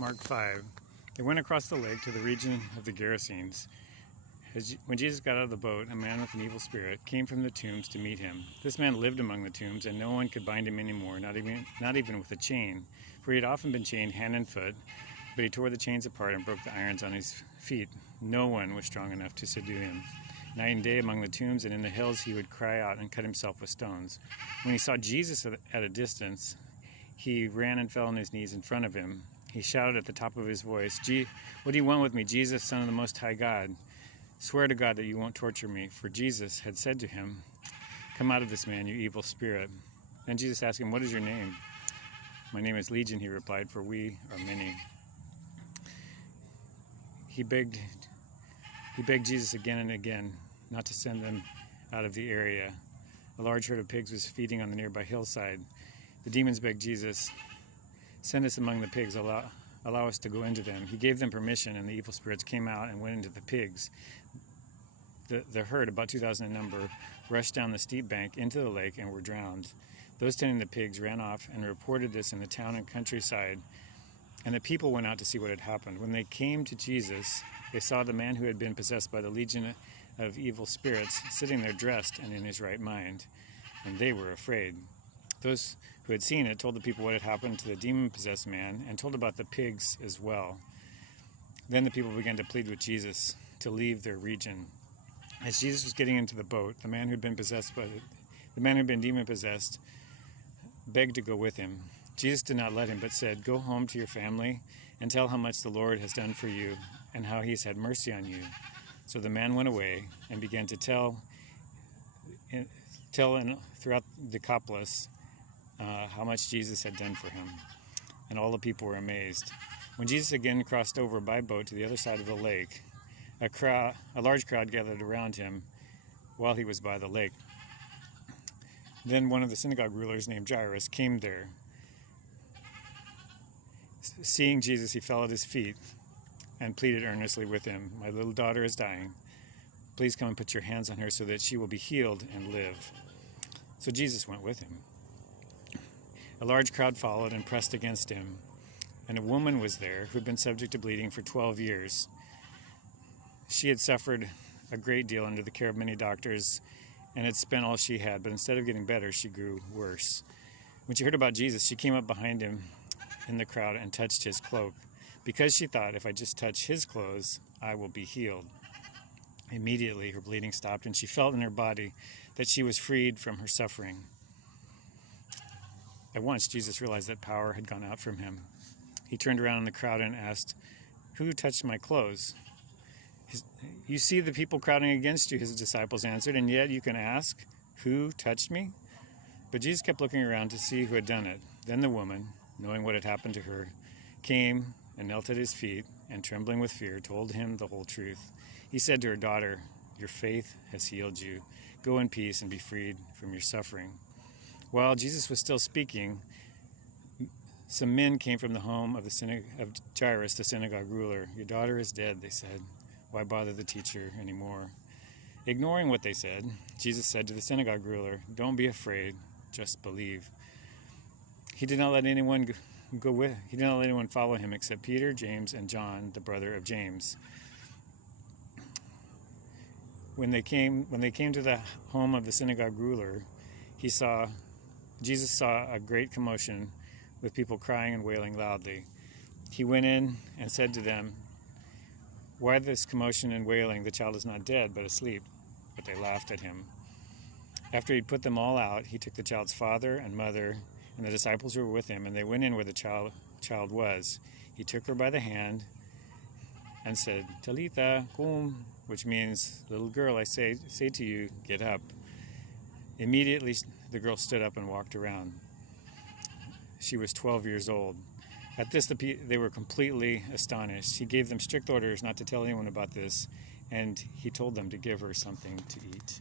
Mark 5. They went across the lake to the region of the Gerasenes. When Jesus got out of the boat, a man with an evil spirit came from the tombs to meet him. This man lived among the tombs, and no one could bind him anymore, not even with a chain, for he had often been chained hand and foot, but he tore the chains apart and broke the irons on his feet. No one was strong enough to subdue him. Night and day among the tombs and in the hills he would cry out and cut himself with stones. When he saw Jesus at a distance, he ran and fell on his knees in front of him. He shouted at the top of his voice, "What do you want with me, Jesus, Son of the Most High God? Swear to God that you won't torture me." For Jesus had said to him, "Come out of this man, you evil spirit." Then Jesus asked him, "What is your name?" "My name is Legion," he replied, "for we are many." He begged Jesus again and again not to send them out of the area. A large herd of pigs was feeding on the nearby hillside. The demons begged Jesus, "Send us among the pigs, allow us to go into them." He gave them permission, and the evil spirits came out and went into the pigs. The herd, about 2,000 in number, rushed down the steep bank into the lake and were drowned. Those tending the pigs ran off and reported this in the town and countryside, and the people went out to see what had happened. When they came to Jesus, they saw the man who had been possessed by the legion of evil spirits sitting there dressed and in his right mind, and they were afraid. Those who had seen it told the people what had happened to the demon-possessed man and told about the pigs as well. Then the people began to plead with Jesus to leave their region. As Jesus was getting into the boat, the man who had been demon-possessed begged to go with him. Jesus did not let him, but said, "Go home to your family and tell how much the Lord has done for you and how he has had mercy on you." So the man went away and began to tell throughout the Decapolis how much Jesus had done for him. And all the people were amazed. When Jesus again crossed over by boat to the other side of the lake, a large crowd gathered around him while he was by the lake. Then one of the synagogue rulers named Jairus came there. Seeing Jesus, he fell at his feet and pleaded earnestly with him, "My little daughter is dying. Please come and put your hands on her so that she will be healed and live." So Jesus went with him. A large crowd followed and pressed against him, and a woman was there who had been subject to bleeding for 12 years. She had suffered a great deal under the care of many doctors and had spent all she had, but instead of getting better, she grew worse. When she heard about Jesus, she came up behind him in the crowd and touched his cloak, because she thought, "If I just touch his clothes, I will be healed." Immediately, her bleeding stopped, and she felt in her body that she was freed from her suffering. At once, Jesus realized that power had gone out from him. He turned around in the crowd and asked, "Who touched my clothes?" "You see the people crowding against you," his disciples answered, "and yet you can ask, 'Who touched me?'" But Jesus kept looking around to see who had done it. Then the woman, knowing what had happened to her, came and knelt at his feet, and trembling with fear, told him the whole truth. He said to her, "Daughter, your faith has healed you. Go in peace and be freed from your suffering." While Jesus was still speaking, some men came from the home of Jairus, the synagogue ruler. "Your daughter is dead," they said. "Why bother the teacher anymore?" Ignoring what they said, Jesus said to the synagogue ruler, "Don't be afraid, just believe." He did not let anyone follow him except Peter, James, and John, the brother of James. When they came to the home of the synagogue ruler, Jesus saw a great commotion with people crying and wailing loudly. He went in and said to them, "Why this commotion and wailing? The child is not dead, but asleep." But they laughed at him. After he'd put them all out, he took the child's father and mother and the disciples who were with him, and they went in where the child was. He took her by the hand and said, "Talitha kum," which means, "Little girl, I say to you, get up." Immediately the girl stood up and walked around. She was 12 years old. At this, they were completely astonished. He gave them strict orders not to tell anyone about this, and he told them to give her something to eat.